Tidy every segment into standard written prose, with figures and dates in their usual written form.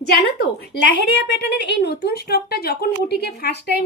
জানো তো লাহেরিয়া প্যাটার্নের এই নতুন স্টকটা যখন বুটিকে ফার্স্ট টাইম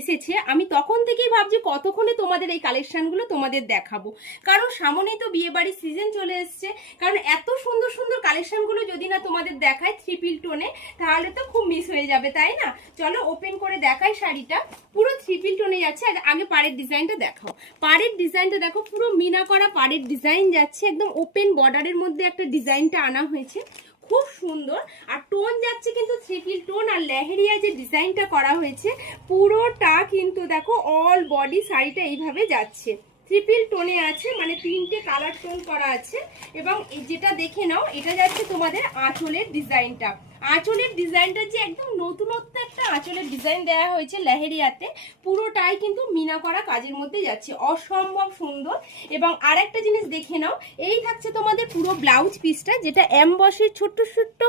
এসেছে আমি তখন থেকেই ভাবছি কতক্ষণে তোমাদের এই কালেকশনগুলো তোমাদের দেখাবো, কারণ সামনেই তো বিয়ে বাড়ির সিজন চলে এসছে। কারণ এত সুন্দর সুন্দর কালেকশনগুলো যদি না তোমাদের দেখায় থ্রিপিল টোনে তাহলে তো খুব মিস হয়ে যাবে, তাই না? চলো ওপেন করে দেখাই। শাড়িটা পুরো থ্রিপিল টোনে যাচ্ছে। আগে পাড়ের ডিজাইনটা দেখাও। পাড়ের ডিজাইনটা দেখো, পুরো মিনা করা পাড়ের ডিজাইন যাচ্ছে, একদম ওপেন বর্ডারের মধ্যে একটা ডিজাইনটা আনা হয়েছে, খুব সুন্দর। আর টোন যাচ্ছে কিন্তু থ্রিপিল টোন। আর লেহেরিয়া যে ডিজাইনটা করা হয়েছে পুরোটা কিন্তু দেখো অল বডি শাড়িটা এইভাবে যাচ্ছে, ট্রিপল টোনে আছে, মানে তিনটে কালার টোন করা আছে। এবং যেটা দেখে নাও, এটা যাচ্ছে তোমাদের আঁচলের ডিজাইনটা। আঁচলের ডিজাইনটা যে একদম নতুনত্ব একটা আঁচলের ডিজাইন দেওয়া হয়েছে লেহেরিয়াতে, পুরোটাই কিন্তু মিনা করা কাজের মধ্যে যাচ্ছে, অসম্ভব সুন্দর। এবং আরেকটা জিনিস দেখে নাও, এই থাকছে তোমাদের পুরো ব্লাউজ পিসটা, যেটা এমবসের ছোট্ট ছোট্ট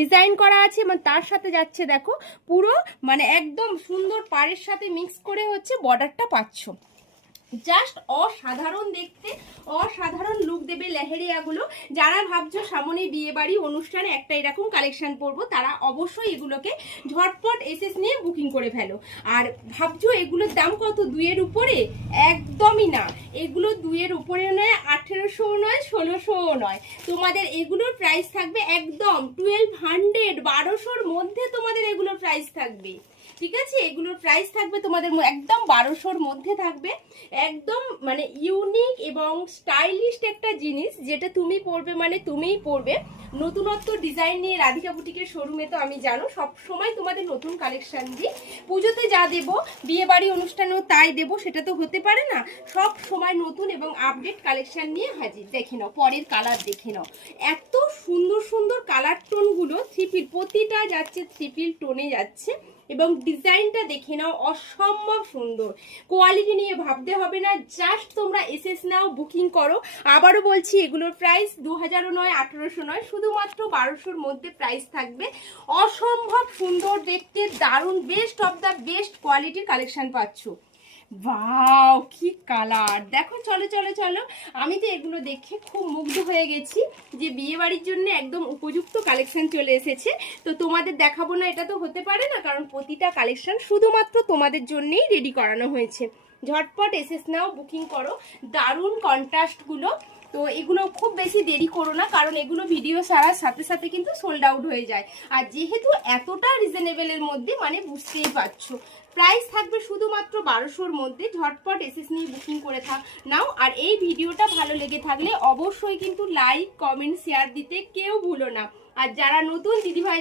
ডিজাইন করা আছে, এবং তার সাথে যাচ্ছে দেখো পুরো মানে একদম সুন্দর পাড়ের সাথে মিক্স করে হচ্ছে বর্ডারটা পাচ্ছ। জাস্ট অসাধারণ দেখতে, অসাধারণ লুক দেবে লেহেরিয়াগুলো। যারা ভাবছো সামনে বিয়ে বাড়ি অনুষ্ঠানে একটা এরকম কালেকশন পরবো, তারা অবশ্যই এগুলোকে ঝটপট এসএস নিয়ে বুকিং করে ফেলো। আর ভাবছো এগুলোর দাম কত, দুইয়ের উপরে? একদমই না, এগুলো দুইয়ের উপরে নয়, 1800 নয়, 1600 নয়। তোমাদের এগুলোর প্রাইস থাকবে একদম 1200, 1200-র মধ্যে তোমাদের এগুলোর প্রাইস থাকবে। ঠিক আছে, এগুলোর প্রাইস থাকবে তোমাদের একদম 1200-র মধ্যে থাকবে। একদম মানে ইউনিক এবং স্টাইলিশ একটা জিনিস, যেটা তুমি পরবে মানে তুমিই পরবে। নতুনত্ব ডিজাইন নিয়ে রাধিকা বুটিকের শোরুমে তো আমি জানো সব সময় তোমাদের নতুন কালেকশন দিই। পুজোতে যা দেবো, বিয়ে বাড়ি অনুষ্ঠানেও তাই দেবো, সেটা তো হতে পারে না। সব সময় নতুন এবং আপডেট কালেকশন নিয়ে হাজির। দেখে নাও পরের কালার, দেখে নাও এত সুন্দর সুন্দর কালার টোনগুলো। থ্রিপিল প্রতিটা যাচ্ছে, থ্রিপিল টোনে যাচ্ছে। এবং ডিজাইনটা দেখে নাও, অসম্ভব সুন্দর। কোয়ালিটি নিয়ে ভাবতে হবে না, জাস্ট তোমরা এসএস নাও, বুকিং করো। আবারও বলছি, এগুলোর প্রাইস 2000 নয়, 1800 নয়, শুধুমাত্র 1200-র মধ্যে প্রাইস থাকবে। অসম্ভব সুন্দর দেখতে, দারুণ, বেস্ট অফ দ্য বেস্ট কোয়ালিটির কালেকশন পাচ্ছ। ওয়াও কি কালার দেখো। চলো চলো চলো, আমি তো এগুলো দেখে খুব মুগ্ধ হয়ে গেছি যে বিয়ে বাড়ির জন্য একদম উপযুক্ত কালেকশন চলে এসেছে। তো তোমাদের দেখাবো না এটা তো হতে পারে না, কারণ প্রতিটা কালেকশন শুধুমাত্র তোমাদের জন্যই রেডি করানো হয়েছে। ঝটপট এসএস নাও, বুকিং করো। দারুণ কন্ট্রাস্টগুলো। তো এগুলো খুব বেশি দেরি করো না, কারণ এগুলো ভিডিও ছাড়ার সাথে সাথে কিন্তু সোল্ড আউট হয়ে যায়। আর যেহেতু এতটা রিজনেবলের মধ্যে, মানে বুঝতেই পারছো প্রাইস থাকবে শুধুমাত্র 1200-র মধ্যে। ঝটপট এসএস নিয়ে বুকিং করে নাও। আর এই ভিডিওটা ভালো লেগে থাকলে অবশ্যই কিন্তু লাইক, কমেন্ট, শেয়ার দিতে কেউ ভুলো না। আর যারা নতুন দিদিভাই